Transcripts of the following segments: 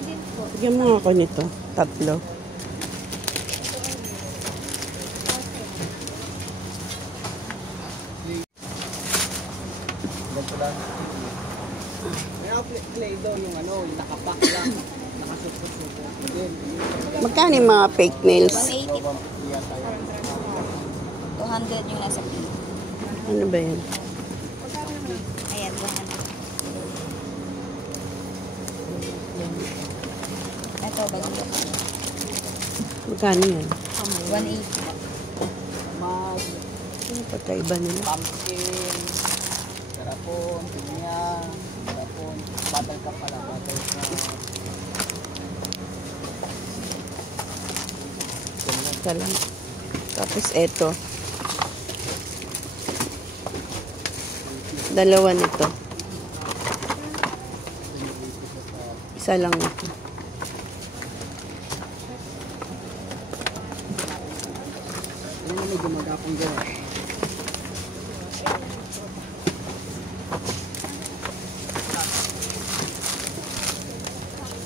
din po. Bigyan mo ako nito. Tatlo. Clay daw yung ano, yung nakapak lang. Nakasupo-supo. Magkano yung mga fake nails? 180 po. 200 yung nasa pin. Ano ba yan? Ayan, 100. Ito, bagyo. Magkano yan? 180. Mas, Ano pagkaiba nila? pumpkin, karapon, pinya, karapon, battle ka pala, battle ka. Isa lang. Tapos eto. Dalawa nito. Isa lang ito. Ano na may gumagapong gano'n?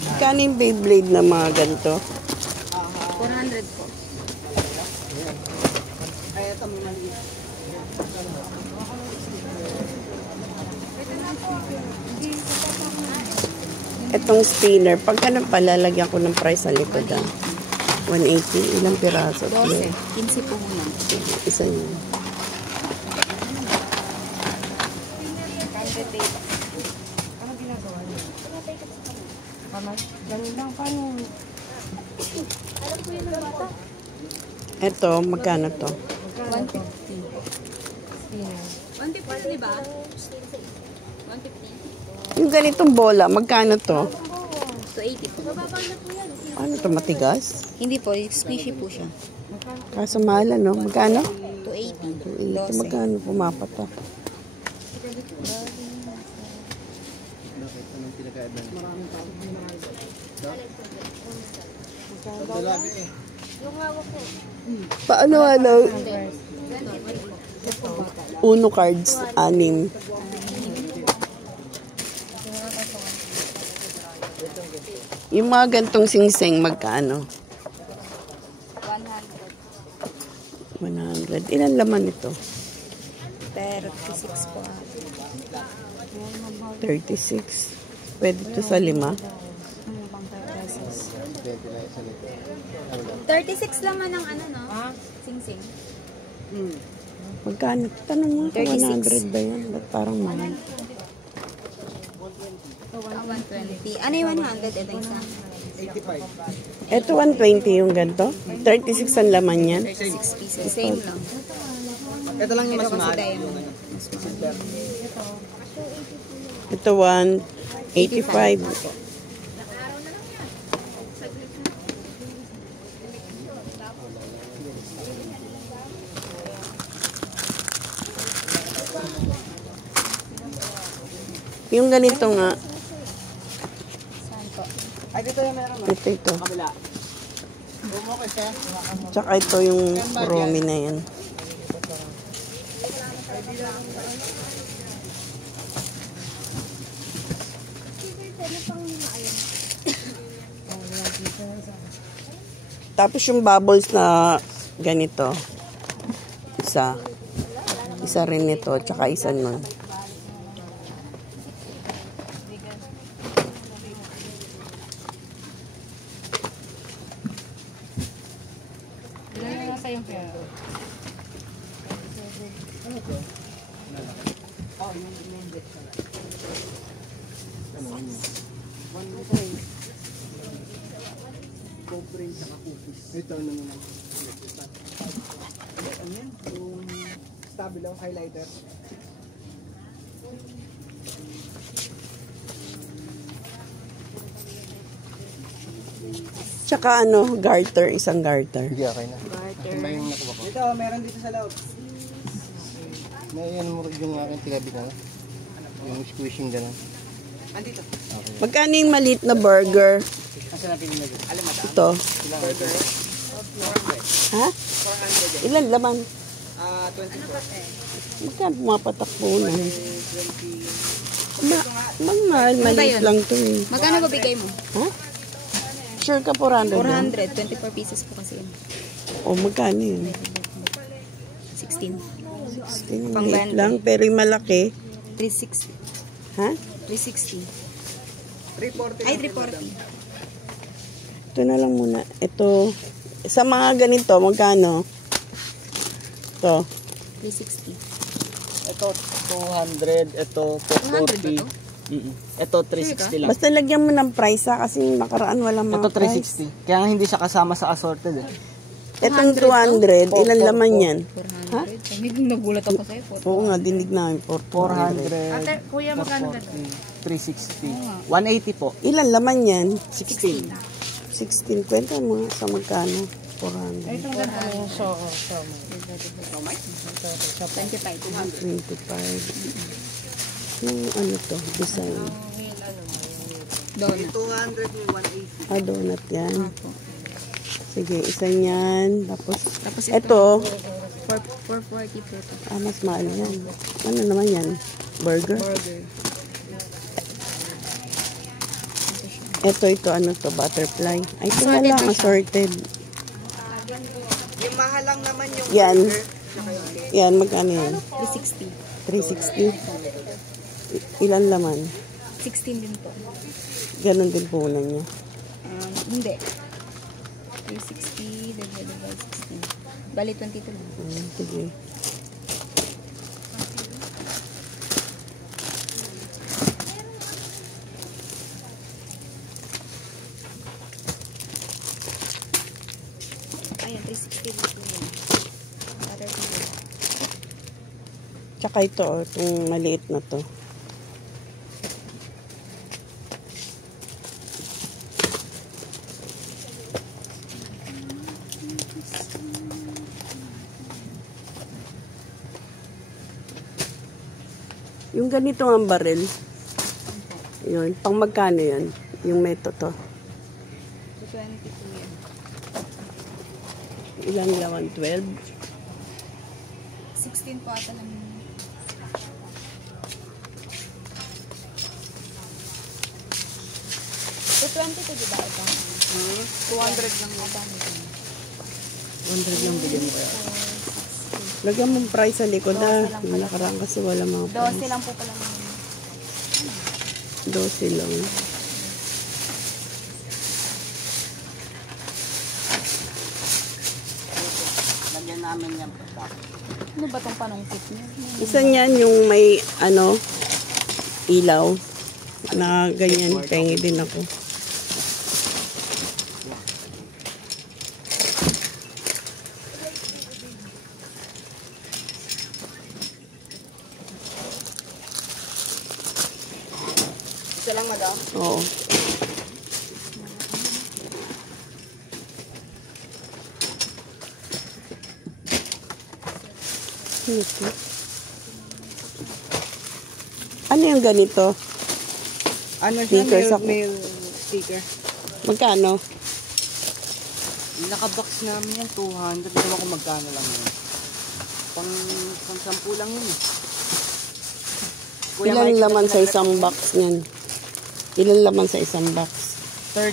Magkano yung Beyblade na mga ganito? 400 po. Ay, ito may maliit. Etong spinner, pagka palalagyan ko ng price sa likod, 180. Ilang piraso? 12. 15 po muna. Isa yun. 100 data. Ano ginagawa niyo? Ganun lang, paano? Alam ko yun ang bata. Eto, magkano to? 150. 150, di ba? 150. Yung ganitong bola, magkano to? 280 po. Ano to, matigas? Hindi po, squishy po siya. Kaso mahal, no? Magkano? 280. Ito, magkano pumapatak? Bakit? Anong pinagkaiba? Maraming tao. Dalaga eh. Paano, Uno cards, 6. Yung mga gantong singsing, magkano? 100. Ilan laman ito? 36 po. 36. Pwede to sa 5. 36 laman ng ano, no? Sing-sing. Magkano? Tanong mo kung 36. 100 ba yan? Ba't parang mahal? 120. Ano yung 100? Ito isa. 85. Ito 120 yung ganito? 36 ang laman yan? 6 pieces. Same lang. Ito lang yung Ito mas kasi mahal. diamond. Silver. Ito 185. Yung ganito nga, Saan po? Ay, dito yung meron. ito. Kabila. Bumukay siya. Tsaka ito yung Romy na yan. Tapos yung bubbles na ganito, isa rin nito, tsaka isa nun. Ito naman. Ano yan? Yung stabilo, highlighter. Tsaka ano, garter, isang garter. Hindi, okay na. May yung nakuha ko. Dito, meron dito sa loob. May ano mo yung aking tilabi na. Yung squishing gano'n. Andito. Okay. Magkano yung maliit na burger? Kasi napili na dito. Alam mo Ito. burger. Ha? 400. Ilan laman? 24. Magkano pumapatakbo na? 20. Mahal, maliit lang to eh. Magkano ba bigay mo? Ha? Sure ka 400 yan? 400, 24 pieces po kasi yun. O, magkano yun? 16. 16, Pang liit band. lang, pero yung malaki. 360. Ha? 360. 340. Ay, 340. Ito na lang muna. Ito, sa mga ganito, magkano? Ito. 360. Ito 200, ito 200 ba 440. to? Ito 360 lang. Basta lagyan mo ng price ha, kasi nakaraan walang mga Ito price. 360. Kaya nga hindi siya kasama sa assorted eh. Itong 200, ilan laman yan? 400. Ay, may nagulat ako sa'yo. Oo nga, dinig namin. 400, Kuya, magkano na 360, 180 po. Ilan laman yan? 16. 16. Kwenta mo sa magkano? 400. 25. 25. Yung ano to, design. Donut. 200 yung 180. Donut yan. Sige, isa yan. Tapos Tapos ito, 440 po ito. mas mahal yan. Ano naman yan? Burger? Burger. Ito, ano to, butterfly. Ay, ito na lang, assorted. Yung mahal lang naman yung Yan. Yan, magkano yan? 360. 360. Ilan laman? 16 din po. Ganon din punan niya. Hindi. 360 divided by 16. Bali 22 lang. Sige. Ayan, 360 din po yun. Butterfly. Tsaka ito, itong maliit na to. Yung ganito ang baril. Yun, pang magkano yan? Yung meto to. 220 po yan. Ilang laman? 12? 16 po ata namin. So 20 to diba ito? 200 lang Ito. 100 lang bigyan mo kaya. Lagyan mong price sa likod na. Nakaraan kasi wala mga 12 price. lang po pala namin. 12 lang. Lagyan namin yan po. Ano ba itong panungkit niya? Isa niyan yung may ano ilaw na ganyan. Pengi din ako. Isa lang madam. Oo. Ito. Ano yung ganito? Ano Sticker sa- mail sticker. Magkano? Nakabox namin yan 200. Hindi ko magkano lang yun. Pang 10 lang yun eh. Kuya, Ilan kahit laman sa ito isang box niyan? Ilan laman sa isang box? 30.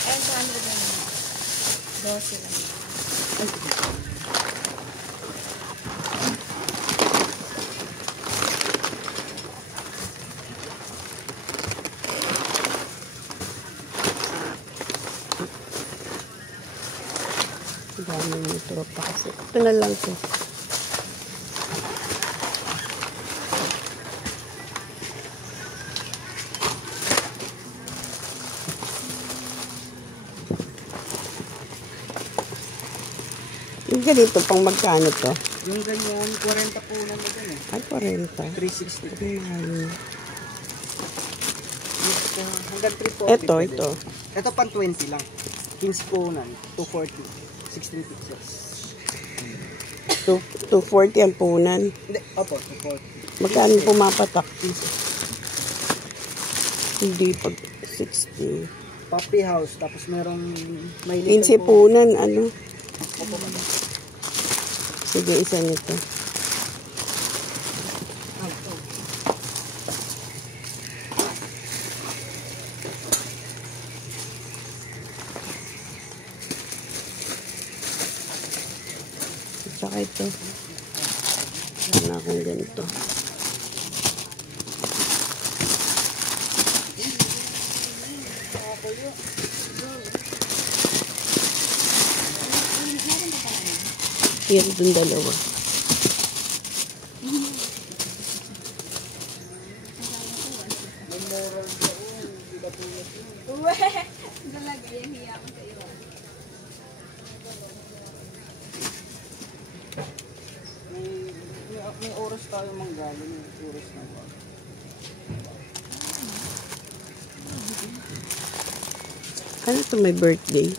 Ayan, 200 na naman. 12 lang. Dami yung tropa kasi. Ito na lang to. Yung ganito, pang magkano to? Yung ganyan, 40 po na gan eh. Ay, 40. 360. Ang mahal niya. Hanggang 340. Ito, pwede. ito. Ito pang 20 lang. 15 po na. 240. 16 pixels. 240 ang punan. Hindi, opo, 240. Magkano pumapatak? 15. Hindi pag 60. Puppy house. Tapos merong may 15 punan, ano? Sige, isa nito. natin to. Yan dun dalawa. Uwe! Talaga yan, hiya ko sa iyo. May oras tayo manggaling. May oras na ba? Ano to, may birthday?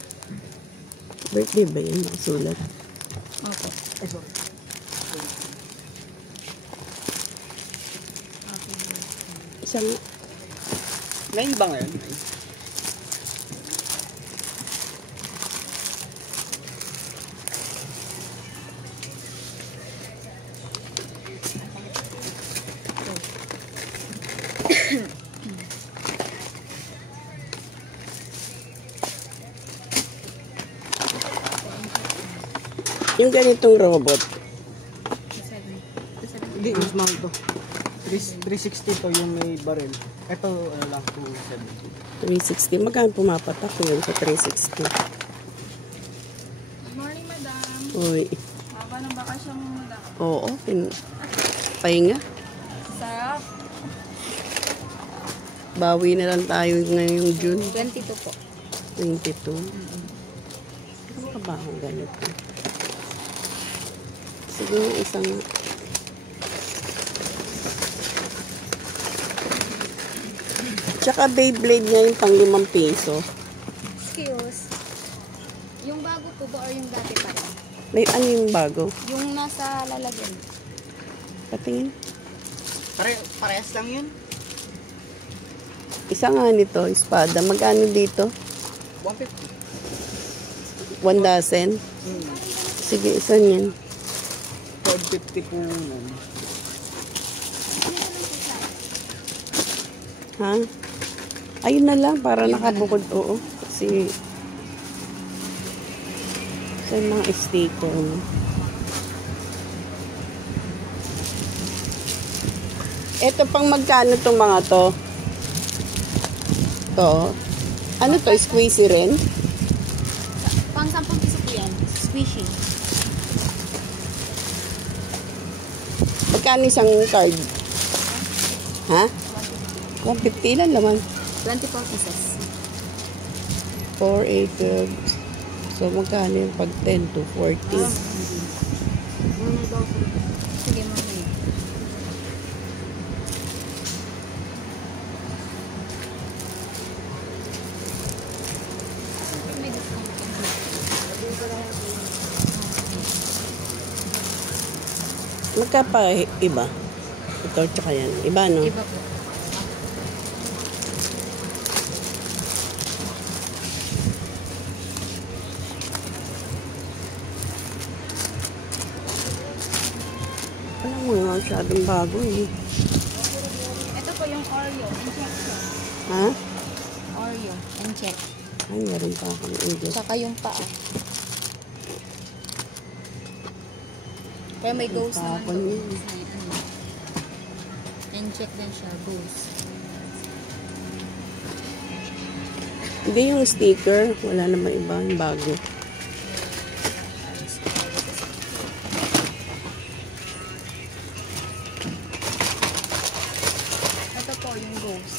Birthday ba yun? Nakasulat. Opo. Ay, sorry. Isang, Line ba ngayon? yung ganitong robot. Hindi, mas mahal to. 360 to yung may barrel. Ito, ano lang, 270. 360. Magkano pumapatak yun sa 360? Good morning, madam. Uy. Haba ng bakasyon mo, madam. Oo. Pahinga. Sarap. Bawi na lang tayo ngayong June 22 po. 22. Ano ka ba akong ganito? Sige yung isang... Tsaka Beyblade niya yung pang 5 piso. Excuse. Yung bago po ba or yung dati pa rin? May ano yung bago? Yung nasa lalagyan. Patingin. Parehas lang yun? Isa nga nito, espada. Magkano dito? 150. 1 dozen? Sige, isa niyan. 1250 po nun. Ha? Ayun na lang, para nakabukod. Oo. Kasi sa mga sticker mo. Ito pang magkano tong mga to? To. Ano to? Squeezy rin? Pang 10 piso po yan. Squishy. Magkano isang card? Ha? 150 lang naman. 24 pieces. 4, 8, 12. So, magkano yung pag 10 to 40? Sige, mami. May discount. Magkapa iba? Ito, tsaka yan. Iba, no? Iba po. Alam mo nga, masyadong bago eh. Ito po yung Oreo. In-check po. Ha? Oreo. In-check. Ay, meron pa akong English. Saka yung paa. Pero may ghost naman Tapon po. yun. In-check din siya. Ghost. Hindi yung sticker. Wala naman iba. Yung bago. Ito po yung ghost.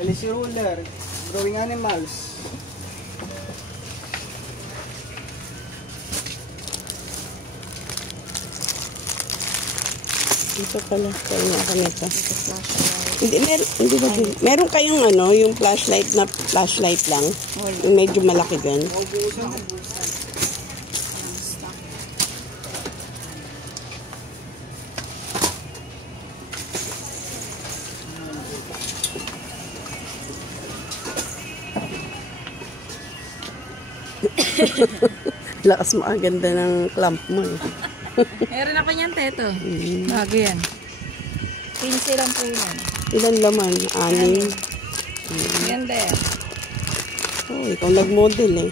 Alice Ruler, Drawing Animals. Ito pala. Kaya nga ako nito. Ito flashlight. Hindi ba? Meron kayong ano, yung flashlight na flashlight lang. Wala. Yung medyo malaki din. Maubusan na. Stock. Lakas mo. Ang ganda ng clamp mo eh. Meron ako niyan, teto. Bago yan. 15 lang po yan. Ilan laman? 6. Ganda yan. Oh, ikaw nag-model eh.